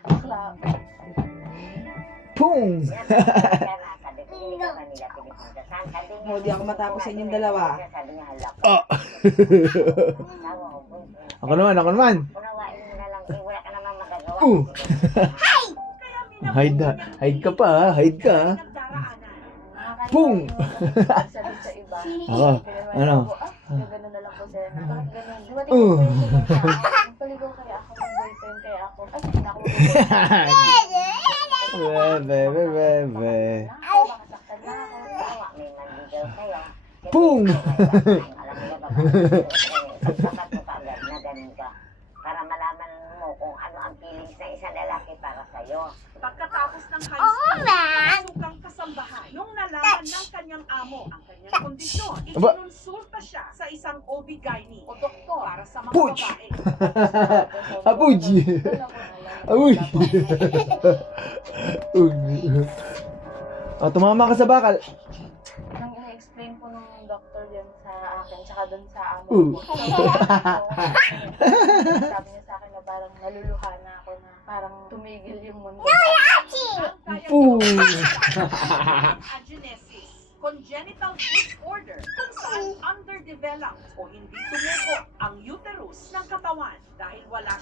Bakla. Pung! O, di ako matapos sa inyong dalawa. Oh! Ako naman. Unawain mo na lang, wala ka namang magagawa. Hide ka pa ha, hide ka ha. Pung! Sabi sa iba. Ako, ano? Gano'n na lang po sila. Ganun. Dumating po yung paligaw kaya ako ng boyfriend kaya ako. Ay, hindi na ako Bebe. makasaktan na ako. Tawa, may manligaw sa'yo. Pung! Alam mo ba, pagkakat mo kaagad na ganun ka. Para malaman mo kung ano ang feelings ng isang lalaki para sa'yo. Pagkatapos ng high school, pumasok ang kasambahay. Nung nalaman ng kanyang amo ang kanyang kondisyon, Aba. ikinonsulta siya sa isang OB-GYN o doktor para sa mga Puch! babae. Apuj! Apuj! Oh, tumama ka sa bakal. Nang i-explain po nung doctor yan sa akin, tsaka doon sa amo Uh. ko. Sabi niya sa akin na parang naluluha na ako na parang tumigil yung mundo. Pung! Agenesis, congenital disorder kung saan underdeveloped o hindi tumubo ang uterus ng katawan dahil wala